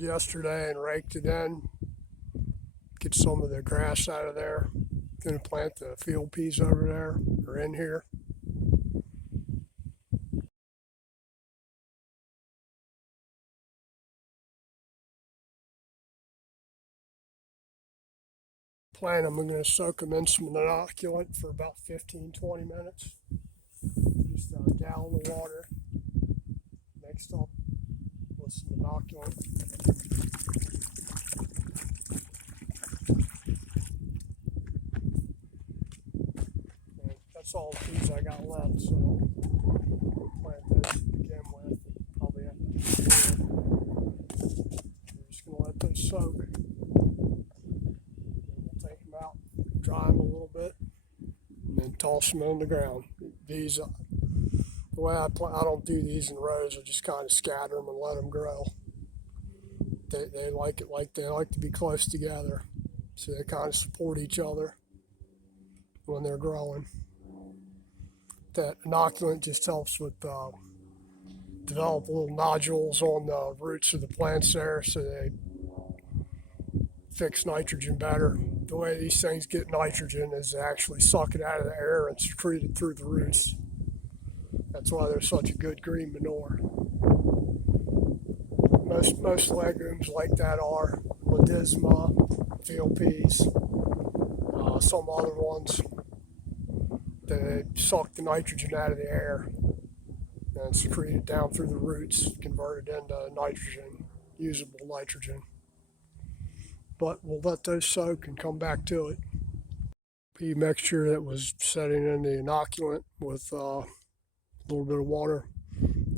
yesterday and raked it in, get some of the grass out of there. Gonna plant the field peas over there or in here. Plant them, I'm gonna soak them in some inoculant for about 15-20 minutes. Just a gallon of water mixed up with some inoculant. That's all the peas I got left, so we'll plant those to begin with. Probably have to we're just going to let those soak. Then we'll take them out, dry them a little bit, and then toss them on the ground. These, the way I don't do these in rows. I just kind of scatter them and let them grow. They like it like they like to be close together, so they kind of support each other when they're growing. That inoculant just helps with develop little nodules on the roots of the plants there, so they fix nitrogen better. The way these things get nitrogen is they actually suck it out of the air and secrete it through the roots. That's why they're such a good green manure. Most legumes like that are ledisma, field peas, some other ones. They suck the nitrogen out of the air and secrete it down through the roots, convert it into nitrogen, usable nitrogen. But we'll let those soak and come back to it. Pea mixture that was setting in the inoculant with a little bit of water.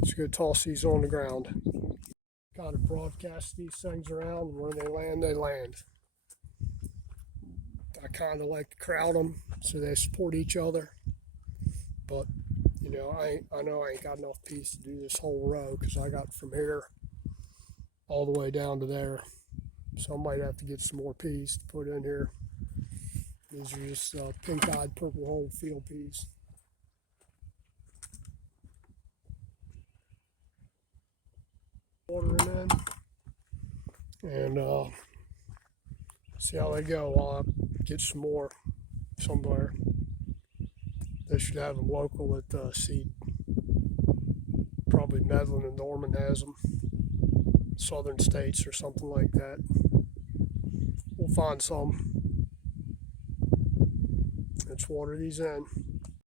Just going to toss these on the ground. Kind of broadcast these things around, and where they land, they land. I kind of like to crowd them so they support each other. But, you know, I know I ain't got enough peas to do this whole row because I got from here all the way down to there. So I might have to get some more peas to put in here. These are just pink-eyed purple hull field peas. Watering in and see how they go. I'll get some more somewhere. They should have them local at seed. Probably Medlin and Norman has them. Southern states or something like that. We'll find some. Let's water these in.